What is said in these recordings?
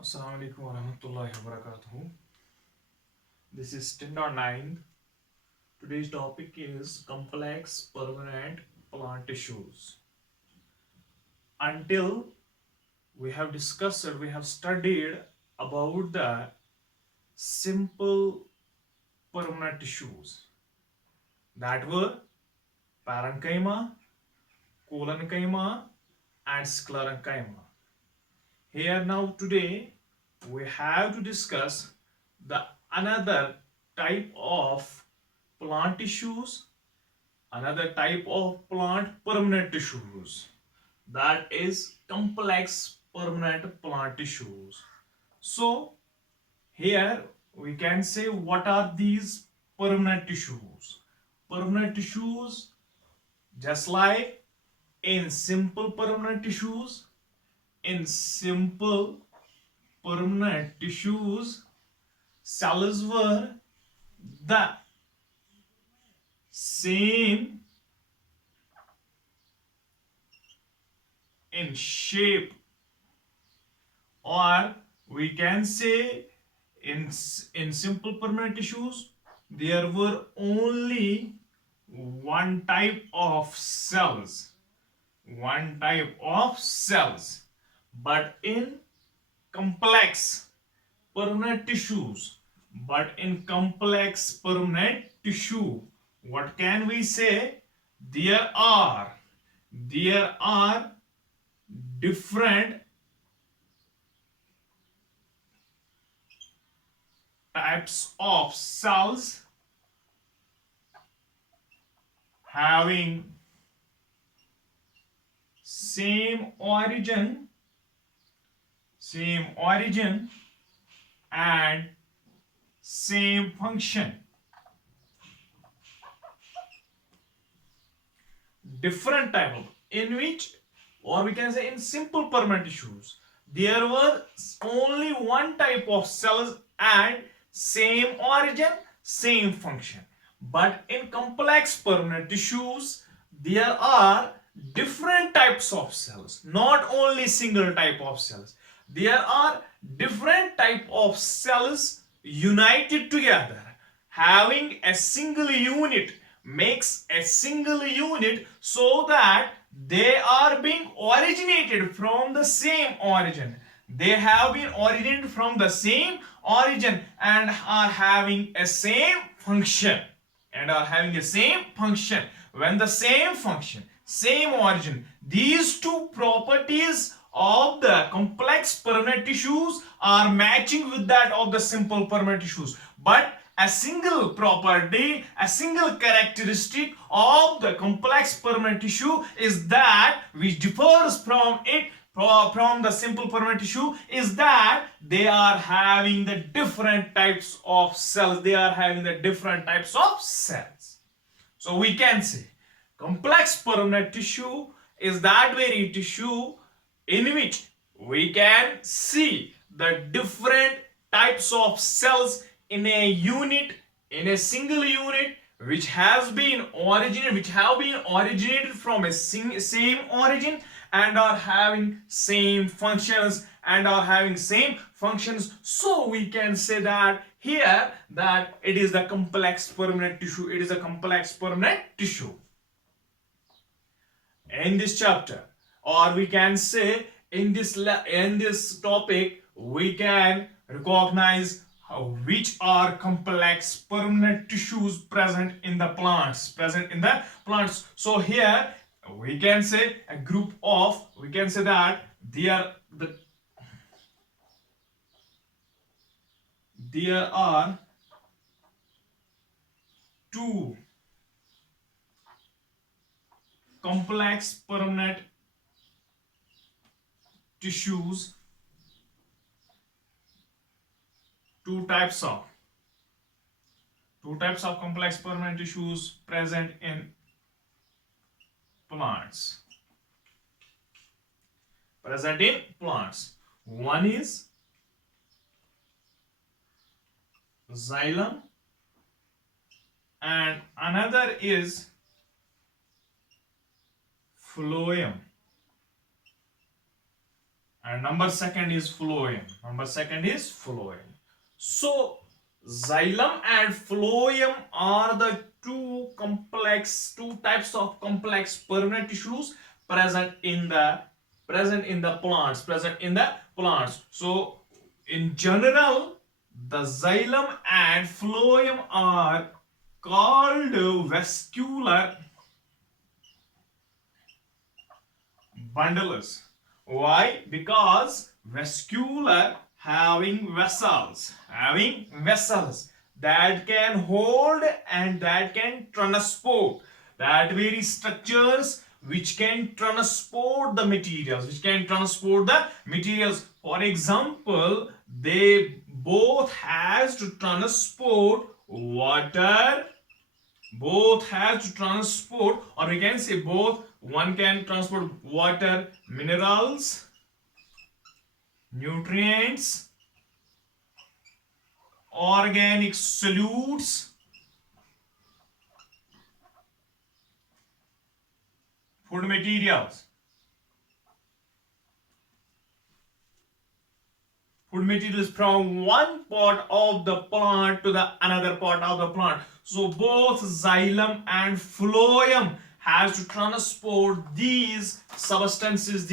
Assalamu alaikum warahmatullahi wabarakatuh. This is 10.9. Today's topic is complex permanent plant tissues. Until we have studied about the simple permanent tissues that were parenchyma, collenchyma, and sclerenchyma. Here now today we have to discuss the another type of plant tissues, another type of plant permanent tissues, that is complex permanent plant tissues. So here we can say what are these permanent tissues. Permanent tissues, just like in simple permanent tissues, in simple permanent tissues, cells were the same in shape, or we can say in simple permanent tissues there were only one type of cells, but in complex permanent tissues, what can we say? There are different types of cells having same origin and same function. Different type of, in which, or we can say in simple permanent tissues there were only one type of cells and same origin, same function. But in complex permanent tissues there are different types of cells, not only single type of cells. There are different type of cells united together, having a single unit, makes a single unit, so that they are being originated from the same origin. They have been originated from the same origin and are having a same function, when the same function, same origin, these two properties of the complex permanent tissues are matching with that of the simple permanent tissues. But a single property, a single characteristic of the complex permanent tissue is that which differs from it, from the simple permanent tissue, is that they are having the different types of cells. So we can say complex permanent tissue is that very tissue in which we can see the different types of cells in a unit, in a single unit, which have been originated from a same origin and are having same functions, so we can say that here that it is a complex permanent tissue. In this chapter, or we can say in this topic, we can recognize which are complex permanent tissues present in the plants. So here we can say we can say that there are two complex permanent tissues, two types of complex permanent tissues present in plants. One is xylem and another is phloem. and number second is phloem. Number second is phloem. So xylem and phloem are the two types of complex permanent tissues present in the plants. So in general, the xylem and phloem are called vascular bundles. Why? Because vascular having vessels that can hold and that can transport, that very structures which can transport the materials. For example, they both has to transport water, or we can say both. One can transport water, minerals, nutrients, organic solutes, food materials. Food materials from one part of the plant to the another part of the plant. So both xylem and phloem has to transport these substances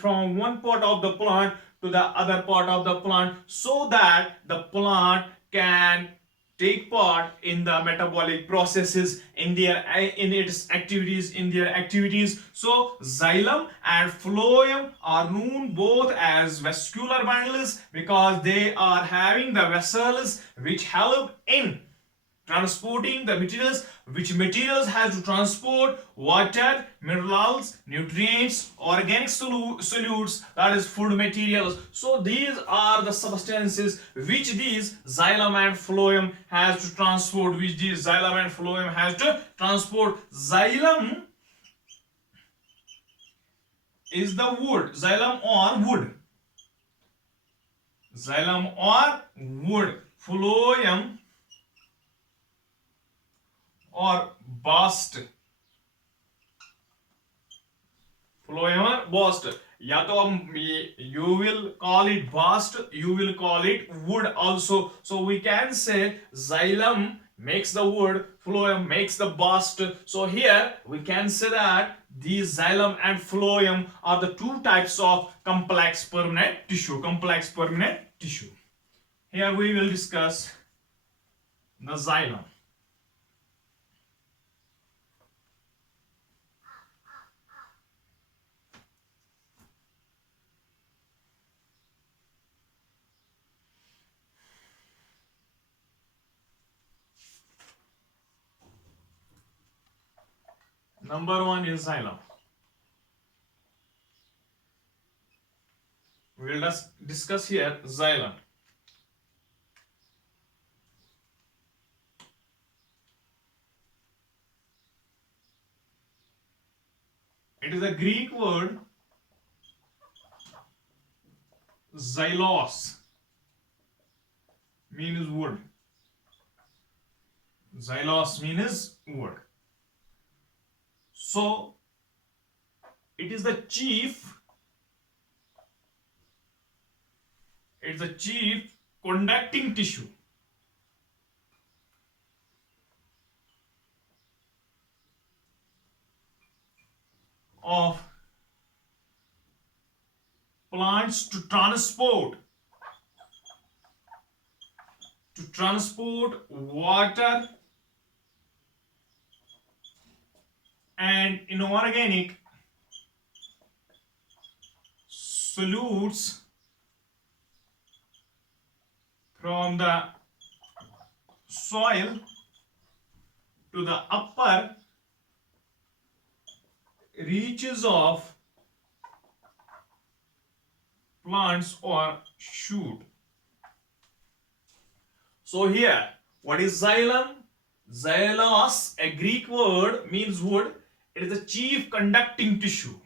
from one part of the plant to the other part of the plant, so that the plant can take part in the metabolic processes in their activities. So xylem and phloem are known both as vascular bundles because they are having the vessels which help in transporting the materials, which materials has to transport water, minerals, nutrients, organic solutes, that is food materials. So these are the substances which these xylem and phloem has to transport, Xylem is the wood, xylem or wood, phloem or bast, या तो you will call it bast, you will call it wood also. So we can say xylem makes the wood, phloem makes the bast. So here we can say that these xylem and phloem are the two types of complex permanent tissue. Here we will discuss the xylem. Number one is xylem. We will discuss here xylem. It is a Greek word xylos, means wood. Xylos means wood. So it is the chief conducting tissue of plants to transport water and inorganic solutes from the soil to the upper reaches of plants or shoot. So here, what is xylem? Xylos, a Greek word, means wood. It is the chief conducting tissue.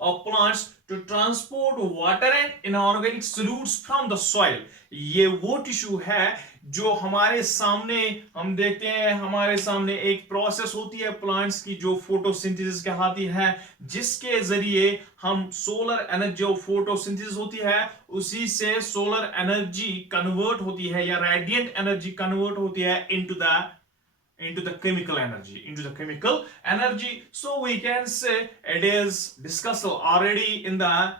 Of plants to transport water and inorganic solutes from the soil. ये वो टिश्यू है जो हमारे सामने हम देखते हैं, हमारे सामने एक प्रोसेस होती है प्लांट्स की जो फोटोसिंथेसिस कहलाती है, जिसके जरिए हम सोलर एनर्जी, जो फोटोसिंथेसिस होती है उसी से सोलर एनर्जी कन्वर्ट होती है या रेडिएंट एनर्जी कन्वर्ट होती है into the chemical energy. So we can say it is discussed already in the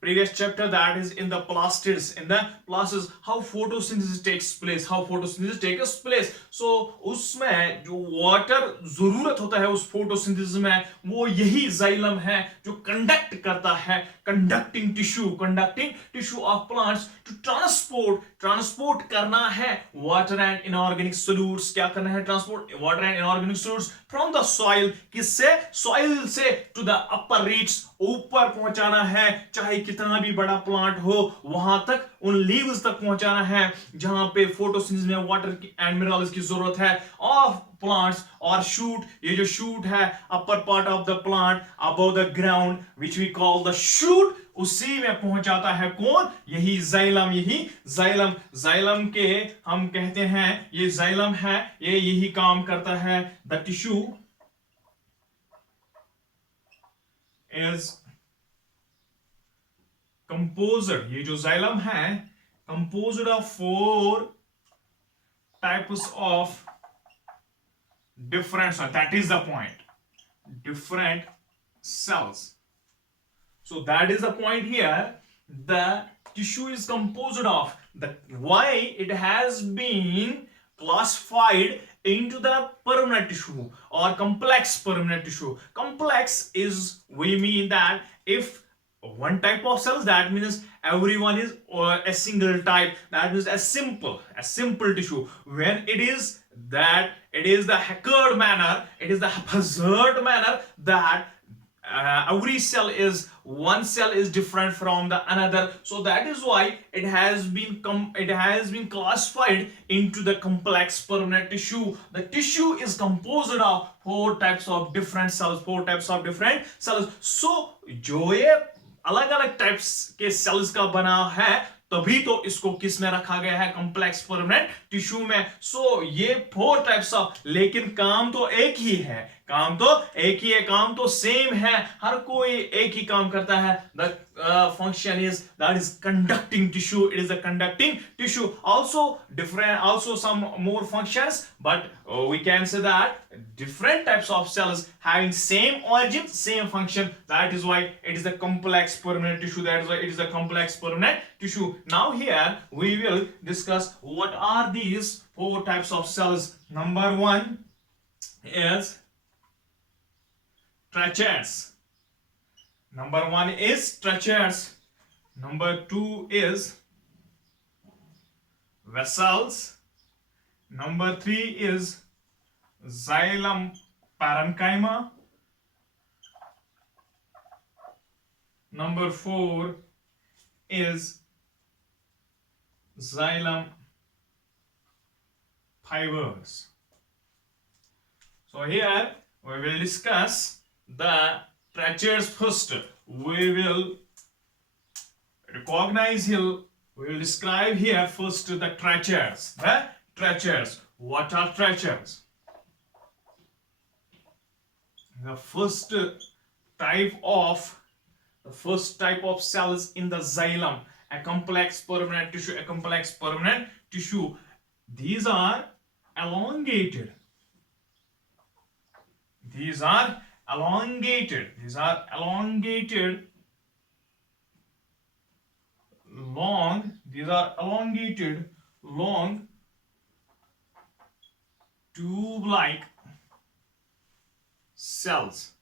previous chapter, that is in the plastids, how photosynthesis takes place. So उसमें जो वाटर जरूरत होता है उस फोटोसिंथेसिस में, वो यही जाइलम है जो कंडक्ट करता है, conducting tissue of plants to transport करना है वाटर एंड इनऑर्गेनिक सोल्यूट्स, क्या करना है, transport water and inorganic solutes from the soil, किससे, सॉइल से टू द अपर रीच, ऊपर पहुंचाना है, चाहे कितना भी बड़ा प्लांट हो वहां तक, उन लीव्स तक पहुंचाना है जहां पे फोटोसिंथेसिस में वाटर की एंड मिनरल्स की जरूरत है ऑफ प्लांट्स और शूट, ये जो शूट है upper part of the plant above the ground which we call the shoot, उसी में पहुंचाता है कौन, यही जाइलम के हम कहते हैं, ये जाइलम है, ये यही काम करता है। द टिश्यू इज composed, ये जो जाइलम है composed of 4 types of different cells, that is the point, different cells. So that is the point here. The tissue is composed of why it has been classified into the permanent tissue or complex permanent tissue. Complex is, we mean that if one type of cells, that means everyone is a single type, that means a simple tissue. When it is the haphazard manner that every cell is, one cell is different from the another, so that is why it has been classified into the complex permanent tissue. The tissue is composed of 4 types of different cells. So जो ये अलग अलग टाइप्स के सेल्स का बना है, तभी तो इसको किस में रखा गया है, कॉम्प्लेक्स परमानेंट टिश्यू में। सो ये 4 टाइप्स ऑफ, लेकिन काम तो एक ही है, काम तो सेम है, हर कोई एक ही काम करता है। The function is that is conducting tissue, it is a conducting tissue, also some more functions, but we can say that different types of cells having same origin, same function, that is why it is a complex permanent tissue, that is why it is a complex permanent tissue. Now here we will discuss what are these 4 types of cells. Number 1 is tracheids. Number 1 is tracheids. Number 2 is vessels. Number 3 is xylem parenchyma. Number 4 is xylem fibers. So here we will discuss the tracheids first. We will recognize here, we will describe here first the tracheids. The tracheids. What are tracheids? The first type of cells in the xylem, a complex permanent tissue. These are elongated. These are elongated long tube-like cells.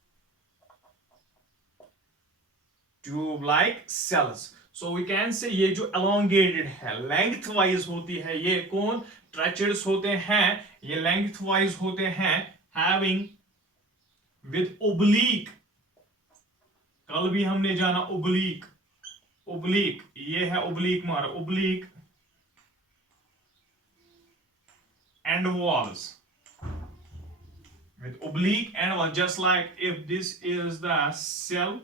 So we can say ये जो elongated है, lengthwise होती है, ये कौन tracheids होते हैं, ये lengthwise होते हैं, having with oblique, कल भी हमने जाना oblique, ये है oblique मार, oblique end walls, with oblique end wall, just like if this is the cell,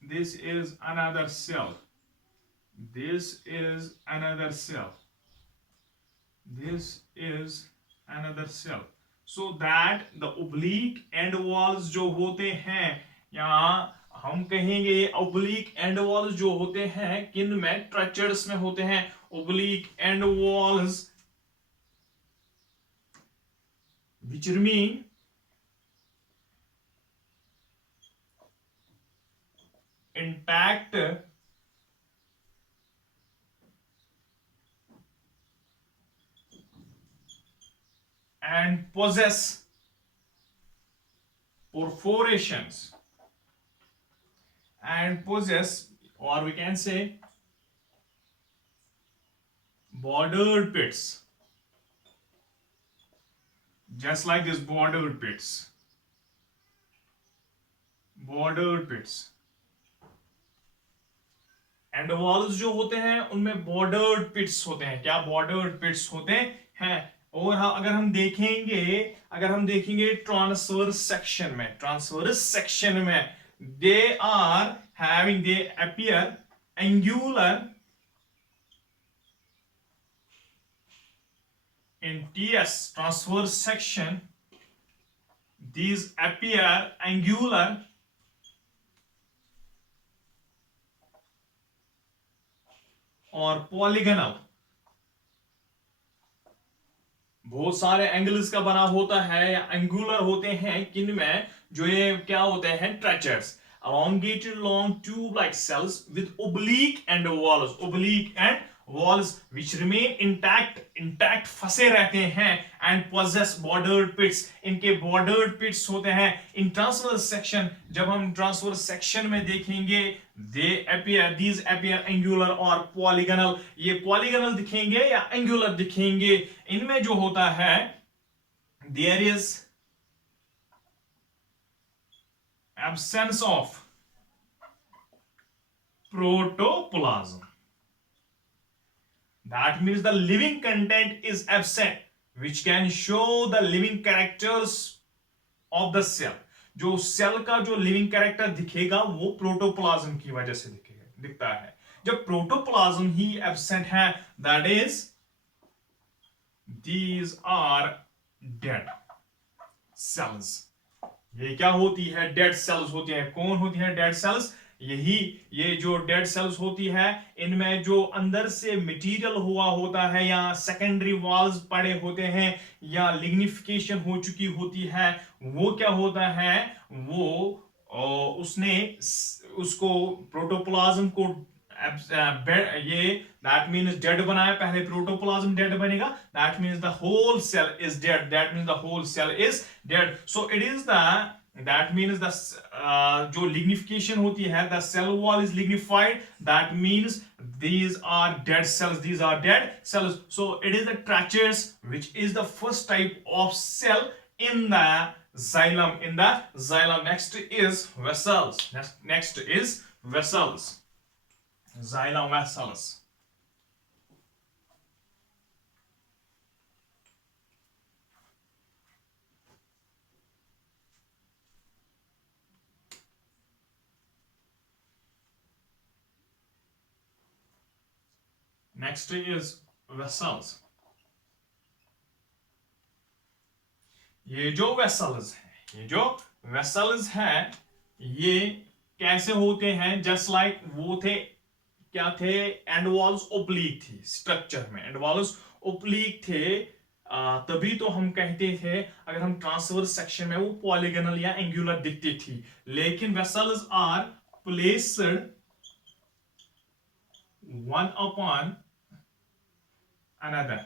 this is another cell, This is another cell. This is another cell. So that the oblique end walls जो होते हैं, यहाँ हम कहेंगे oblique end walls जो होते हैं किन में, ट्रचर्स में होते हैं. Oblique end walls which remain intact and possess perforations and possess, or we can say bordered pits, just like this, bordered pits. And walls जो होते हैं उनमें बॉर्डर्ड पिट्स होते हैं. क्या बॉर्डर्ड पिट्स होते हैं? और अगर हम देखेंगे ट्रांसवर्स सेक्शन में दे appear angular in TS transverse section. These appear angular और पॉलीगनल. बहुत सारे एंगल्स का बना होता है या एंगुलर होते हैं किन में, जो ये क्या होते हैं, ट्रेचर्स. elongated long tube like cells with oblique and walls which remain intact फंसे रहते हैं and possess bordered pits. इनके bordered pits होते हैं. in transverse section, जब हम transverse section में देखेंगे these appear angular और polygonal. ये polygonal दिखेंगे या angular दिखेंगे. इनमें जो होता है there is absence of protoplasm. That means the living content is absent, which can show the living characters of the cell. जो सेल का जो लिविंग कैरेक्टर दिखेगा वो प्रोटोप्लाज्म की वजह से दिखता है. जब प्रोटोप्लाज्म ही एब्सेंट है, that is these are dead cells. ये क्या होती है? डेड सेल्स होती है. कौन होती है डेड सेल्स? ये जो डेड सेल्स होती है इनमें जो अंदर से मटेरियल हुआ होता है या सेकेंडरी वॉल्स पड़े होते हैं या लिग्निफिकेशन हो चुकी होती है, वो क्या होता है, वो उसको प्रोटोप्लाज्म को ये दैट मीन्स डेड बनाया. पहले प्रोटोप्लाज्म डेड बनेगा, that means the whole cell is dead. That means the whole cell is dead. So it is that means the जो lignification होती है, the cell wall is lignified. That means these are dead cells. These are dead cells. So it is the tracheids, which is the first type of cell in the xylem. Next is vessels. Next is vessels. Xylem vessels. Next is vessels. ये जो vessels हैं, ये कैसे होते हैं? Just like वो थे, क्या थे? एंड वॉल्स ओब्लीक थी स्ट्रक्चर में. एंड वॉल्स ओब्लीक थे, तभी तो हम कहते थे अगर हम ट्रांसवर्स सेक्शन में वो पॉलीगनल या एंगुलर दिखती थी. लेकिन vessels are placed one upon another.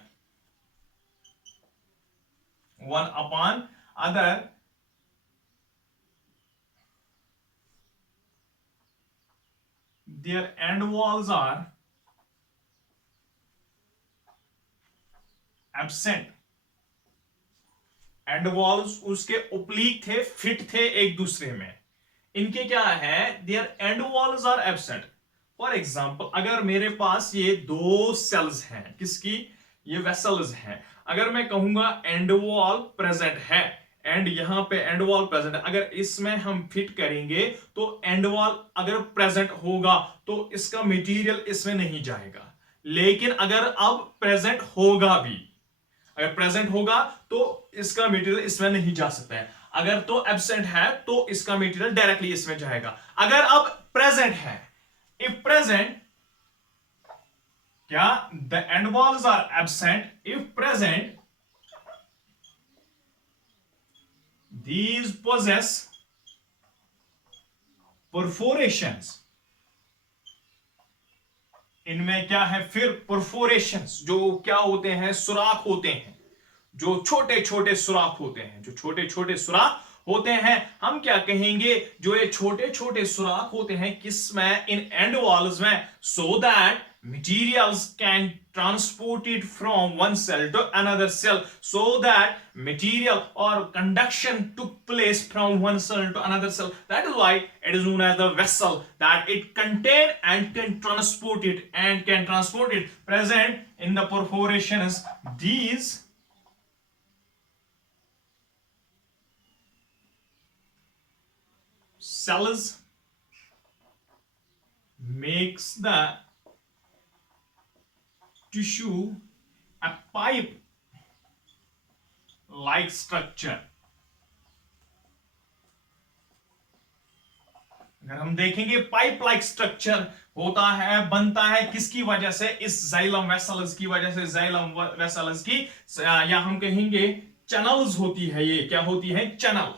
Their end walls are absent. End walls उसके ओब्लीक थे, फिट थे एक दूसरे में. इनके क्या है? Their end walls are absent. For example, अगर मेरे पास ये दो सेल्स हैं, किसकी? ये वेसल्स हैं. अगर मैं कहूंगा एंड वॉल प्रेजेंट है, एंड यहां पे एंड वॉल प्रेजेंट है, अगर इसमें हम फिट करेंगे तो एंड वॉल अगर प्रेजेंट होगा तो इसका मटेरियल इसमें नहीं जाएगा, लेकिन अगर अब प्रेजेंट होगा भी, अगर प्रेजेंट होगा तो इसका मटेरियल इसमें नहीं जा सकता है, अगर तो एब्सेंट है तो इसका मटेरियल डायरेक्टली इसमें जाएगा। अगर अब प्रेजेंट है, इफ प्रेजेंट, क्या the end walls are absent, if present these possess perforations, इनमें क्या है फिर परफोरेशंस, जो क्या होते हैं, सुराख होते हैं, जो छोटे छोटे सुराख होते हैं, जो छोटे छोटे सुराख होते हैं, हम क्या कहेंगे, जो ये छोटे छोटे सुराख होते हैं किसमें, इन एंड वॉल्स में, so that materials can transport it from one cell to another cell, so that material or conduction took place from one cell to another cell. That is why it is known as the vessel, that it contain and can transport it and can transport it. Present in the perforations, these cells makes the tissue a pipe like structure। अगर हम देखेंगे pipe like structure होता है, बनता है किसकी वजह से, इस जाइलम वेसल्स की वजह से, जाइलम वेसल्स की, या हम कहेंगे चैनल्स होती है, ये क्या होती है, channel,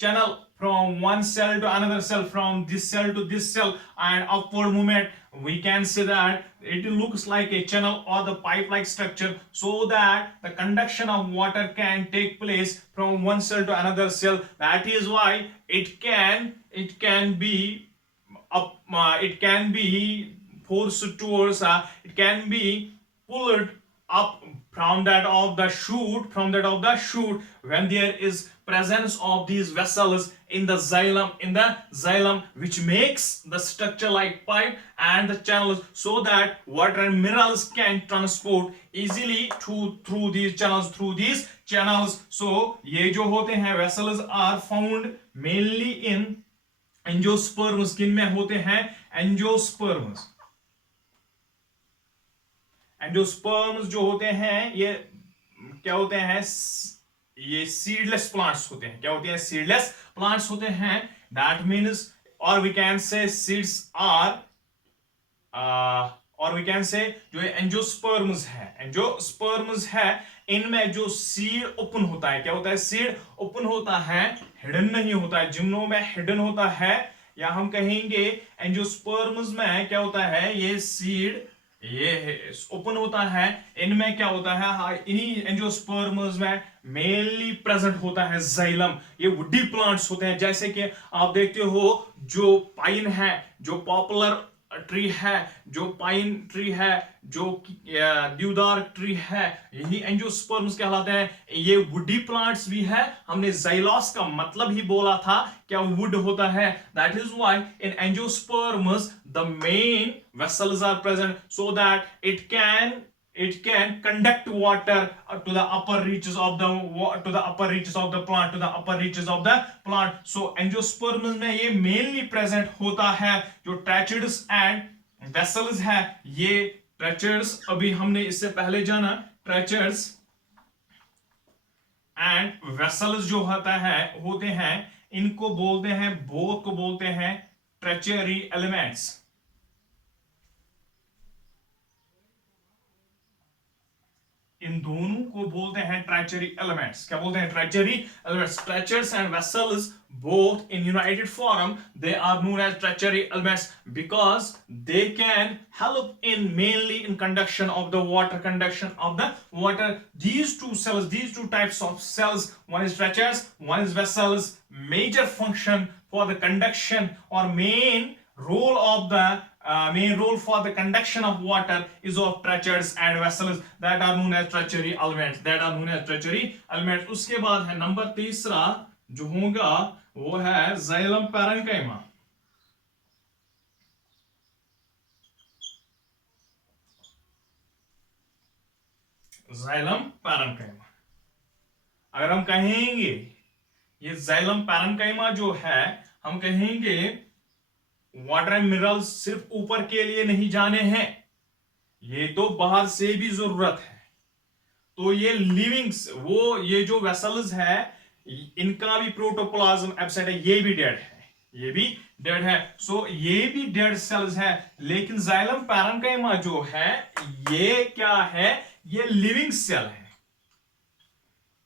channel from one cell to another cell, from this cell to this cell, and upward movement, we can say that it looks like a channel or the pipe like structure, so that the conduction of water can take place from one cell to another cell. That is why it can be up, it can be forced towards, it can be pulled up from that of the shoot, when there is presence of these vessels in the xylem, which makes the structure like pipe and the channels, so that water and minerals can transport easily through these channels. So ये जो होते हैं vessels are found mainly in angiosperms, किन में होते हैं, angiosperms, angiosperms जो होते हैं ये क्या होते हैं, ये सीडलेस प्लांट्स होते हैं, क्या होते हैं, सीडलेस प्लांट्स होते हैं। दैट मीन्स, और we can say seeds are, और वी कैन से जो एंजियोस्पर्म्स है, इनमें जो सीड ओपन होता है, क्या होता है, सीड ओपन होता है, हिडन नहीं होता है, जिम्नो में हिडन होता है, या हम कहेंगे एंजियोस्पर्म्स में क्या होता है, ये सीड ये ओपन होता है, इनमें क्या होता है, इन्हीं एंजियोस्पर्म्स में मेनली प्रेजेंट होता है जाइलम। ये वुडी प्लांट्स होते हैं, जैसे कि आप देखते हो जो पाइन है, जो पॉपुलर ट्री है, जो पाइन ट्री है, जो देवदार ट्री है, यही एंजियोस्पर्म्स कहलाते हैं। ये वुडी प्लांट्स भी है, हमने जाइलॉस का मतलब ही बोला था, क्या वुड होता है, that is why in angiosperms the main vessels are present, so that it can conduct water to the upper reaches of the plant, to the upper reaches of the plant. So angiosperms में ये mainly present होता है। जो ट्रैचिड्स and vessels है, ये ट्रैचिड्स अभी हमने इससे पहले जाना, ट्रैचिड्स एंड वेसल्स जो होते हैं, इनको बोलते हैं, बोथ को बोलते हैं ट्रैचरी एलिमेंट्स। इन दोनों को बोलते हैं ट्रैचरी एलिमेंट्स। क्या बोलते हैं, tracheary elements. Tracheids and vessels both in united form, they are known as tertiary elements because they can help in mainly in conduction of the water. These two types of cells, one is tertiaries, one is vessels. Major function for the conduction or main role for the conduction of water is of tertiaries and vessels that are known as tertiary elements. उसके बाद है नंबर तीसरा जो होगा वो है xylem parenchyma. Xylem parenchyma, अगर हम कहेंगे ये जाइलम पैरेन्काइमा जो है, हम कहेंगे वाटर एंड मिनरल्स सिर्फ ऊपर के लिए नहीं जाने हैं, ये तो बाहर से भी जरूरत है। तो ये लिविंग्स, वो ये जो वेसल्स है इनका भी प्रोटोप्लाज्म एब्सेंट है, ये भी डेड है, ये भी डेड है। सो ये भी डेड सेल्स है। लेकिन जाइलम पैरेन्काइमा जो है ये क्या है, ये लिविंग सेल है,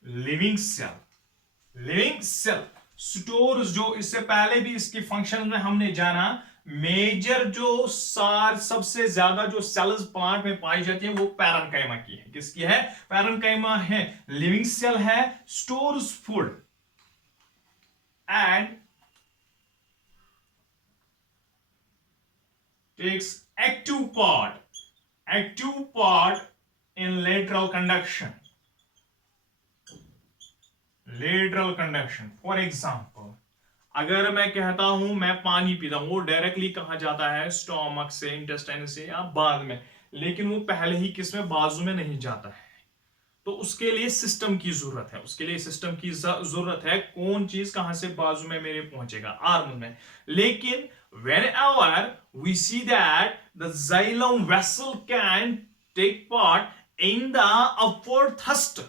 living cell, living cell stores, जो इससे पहले भी इसकी फंक्शन में हमने जाना, मेजर जो सबसे ज्यादा जो सेल्स प्लांट में पाई जाती है वो पैरेन्काइमा की है। किसकी है? पैरेन्काइमा है, लिविंग सेल है, stores food and takes active part in lateral conduction, lateral conduction। For example, अगर मैं कहता हूं मैं पानी पीता हूं, वो डायरेक्टली कहां जाता है? स्टोमक से, इंटेस्टाइन से या बाद में, लेकिन वो पहले ही किस में? बाजू में नहीं जाता है। तो उसके लिए सिस्टम की जरूरत है, उसके लिए सिस्टम की जरूरत है। कौन चीज कहां से बाजू में मेरे पहुंचेगा? आर्म में। लेकिन whenever we see that the xylem vessel can take part in the upward thrust,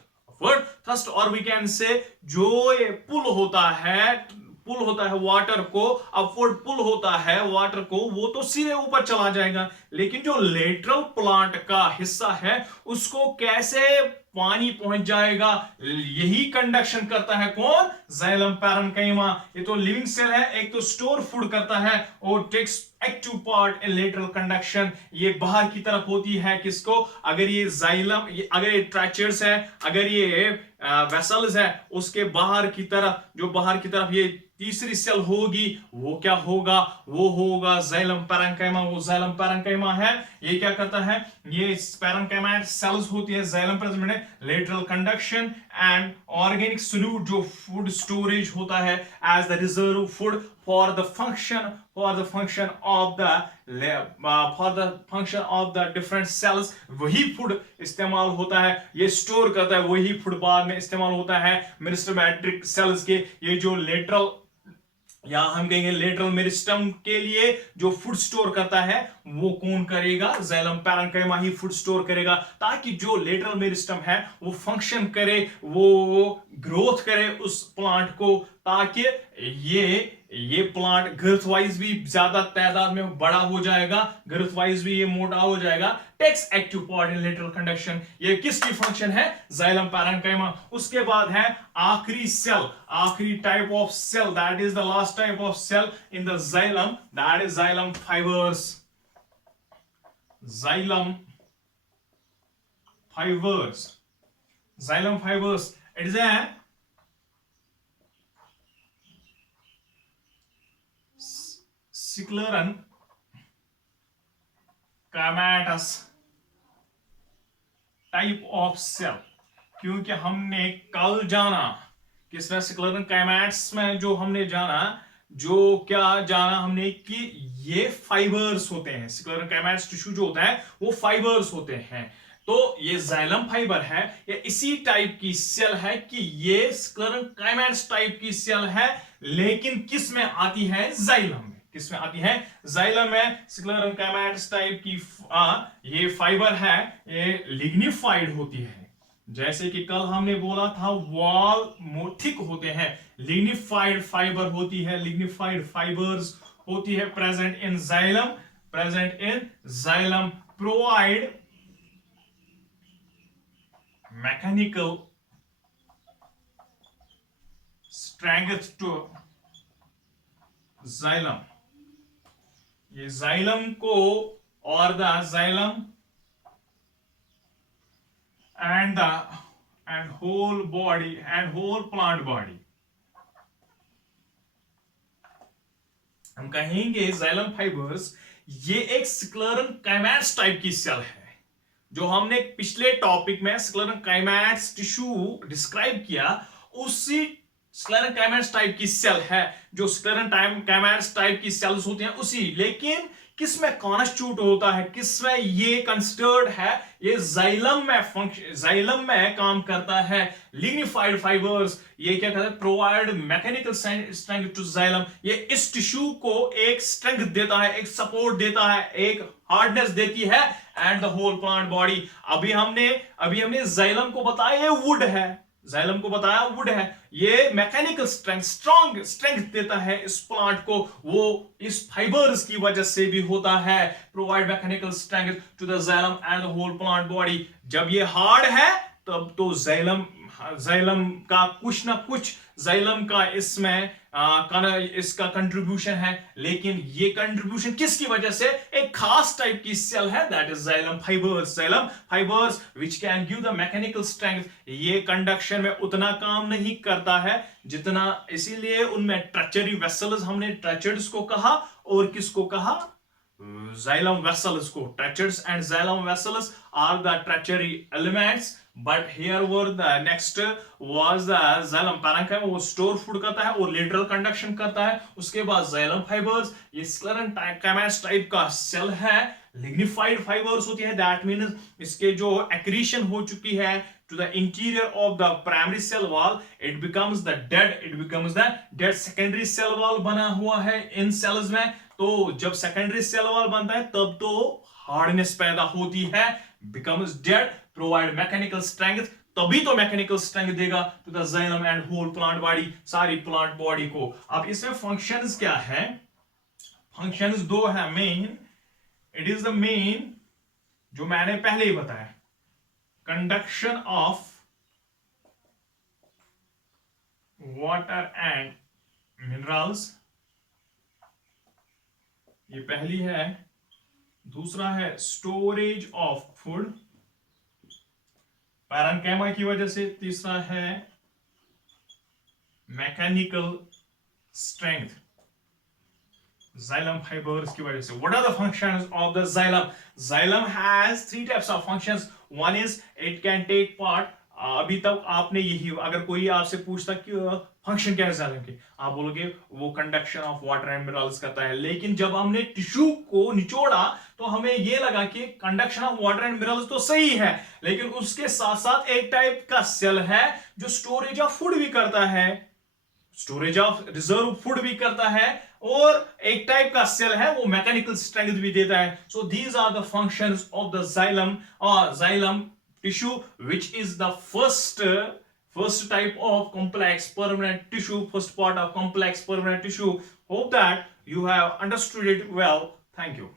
or we can say जो ये पुल होता है वाटर को, अपवर्ड पुल होता है वाटर को, वो तो सीधे ऊपर चला जाएगा। लेकिन जो लेटरल प्लांट का हिस्सा है उसको कैसे पानी पहुंच जाएगा? यही कंडक्शन करता है कौन? Xylem parenchyma. ये तो लिविंग सेल है, एक तो स्टोर फूड करता है और takes active part in lateral conduction. ये बाहर की तरफ होती है किसको? अगर ये जाइलम, अगर ये ट्रैचर्स है, अगर ये वेसल्स है, उसके बाहर की तरफ, जो बाहर की तरफ ये तीसरी सेल होगी, वो क्या होगा? वो होगा जाइलम पैरेन्काइमा। वो जाइलम पैरेन्काइमा है, ये क्या करता है? ये पैरेन्काइमा सेल्स होती है xylem parenchyma, lateral conduction and organic solute, जो फूड स्टोरेज होता है as the reserve food for the function of the different cells। वही फूड इस्तेमाल होता है, ये स्टोर करता है, वही फूड बाद में इस्तेमाल होता है मेरिस्टेमेटिक सेल्स के। ये जो लेटरल, या हम कहेंगे लेटरल मेरिस्टम के लिए जो फूड स्टोर करता है वो कौन करेगा? जाइलम पैरेन्काइमा ही फूड स्टोर करेगा, ताकि जो लेटरल मेरिस्टम है वो फंक्शन करे, वो ग्रोथ करे उस प्लांट को, ताकि ये प्लांट ग्रोथ वाइज भी ज्यादा तादाद में बड़ा हो जाएगा, ग्रोथ वाइज भी ये मोटा हो जाएगा। Takes active part in lateral conduction, ये किसकी फंक्शन है? Xylem parenchyma. उसके बाद है आखिरी सेल, आखिरी type of cell, that is the last type of cell in the xylem, that is xylem fibres. Xylem fibres, xylem fibres, it is a scleron chromatous type of cell. क्योंकि हमने कल जाना किसमें? स्क्लेरन काइमेट्स में जो हमने जाना, जो क्या जाना हमने कि ये फाइबर्स होते हैं। स्क्लेरन काइमेट्स टिश्यू जो होता है वो फाइबर्स होते हैं। तो ये जाइलम फाइबर है, ये इसी टाइप की सेल है कि ये स्क्लेरन काइमेट्स टाइप की सेल है, लेकिन किस में आती है? जाइलम में। किसमें आती है? जाइलम में। स्क्लेरन काइमेट्स टाइप की ये फाइबर है, ये लिग्निफाइड होती है। जैसे कि कल हमने बोला था वॉल थिक होते हैं, लिग्निफाइड फाइबर होती है, लिग्निफाइड फाइबर्स होती है present in xylem, provide mechanical strength to xylem. ये जाइलम को और the xylem and whole body and whole plant body, हम कहेंगे जाइलम फाइबर्स ये एक स्क्लेरन काइमेट्स टाइप की सेल है। जो हमने पिछले टॉपिक में स्क्लेरन काइमेट्स टिश्यू डिस्क्राइब किया, उसी स्क्लेरन काइमेट्स टाइप की सेल है, जो स्क्लेरन काइमेट्स टाइप की सेल्स होती हैं उसी। लेकिन किस में कॉन्स्टिट्यूट होता है, किस में ये कंसिडर्ड है, ये जाइलम में काम करता है। लिग्निफाइड फाइबर्स ये क्या कहते हैं, provide mechanical strength to xylem, ये इस टिश्यू को एक स्ट्रेंथ देता है, एक सपोर्ट देता है, एक हार्डनेस देती है and the whole plant body. अभी हमने जाइलम को बताया ये वुड है, जाइलम को बताया वुड है, ये मैकेनिकल स्ट्रेंथ, स्ट्रॉन्ग स्ट्रेंथ देता है इस प्लांट को, वो इस फाइबर्स की वजह से भी होता है। Provide mechanical strength to the xylem and the whole plant body. जब ये हार्ड है तब तो जाइलम का कुछ ना कुछ जाइलम का इसमें इसका कंट्रीब्यूशन है, लेकिन ये कंट्रीब्यूशन किसकी वजह से, एक खास टाइप की सेल है, that is xylem fibres which can give the mechanical strength. ये कंडक्शन में उतना काम नहीं करता है जितना, इसीलिए उनमें ट्रेचरी वेसल्स, हमने ट्रेचर्स को कहा और किसको कहा, xylem vessels को। Tracheids and xylem vessels are the tertiary elements, but here were the next was the xylem parenchyma, वो स्टोर फूड करता है और लेटरल कंडक्शन करता है। उसके बाद xylem fibers, ये sclerenchymus टाइप का सेल है, लिग्निफाइड फाइबर्स होती है, दैट मीन्स इसके जो एक्रीशन हो चुकी है to the interior of the primary cell wall, it becomes the dead secondary cell wall बना हुआ है इन सेल्स में। तो जब सेकेंडरी सेल वॉल बनता है तब तो हार्डनेस पैदा होती है, becomes dead, provide mechanical strength, तभी तो मैकेनिकल स्ट्रेंथ देगा to the xylem and whole plant body, सारी प्लांट बॉडी को। अब इसमें फंक्शंस क्या है, फंक्शंस दो है main. It is the main जो मैंने पहले ही बताया, conduction of water and minerals, ये पहली है। दूसरा है स्टोरेज ऑफ फूड पैरेन्काइमा की वजह से। तीसरा है मैकेनिकल स्ट्रेंथ xylem fibers की वजह से। What are the functions of the xylem? Xylem has three types of functions. One is it can take part, अभी तक आपने यही, अगर कोई आपसे पूछता कि फंक्शन क्या है जाइलम के, आप बोलोगे वो conduction of water and minerals करता है। लेकिन जब हमने टिश्यू को निचोड़ा तो हमें ये लगा कि conduction of water and minerals तो सही है, लेकिन उसके साथ साथ एक टाइप का सेल है जो स्टोरेज ऑफ फूड भी करता है, स्टोरेज ऑफ रिजर्व फूड भी करता है, और एक टाइप का सेल है वो मैकेनिकल स्ट्रेंथ भी देता है। So these are the functions of the xylem और xylem tissue, which is the first type of complex permanent tissue, first part of complex permanent tissue. Hope that you have understood it well. Thank you.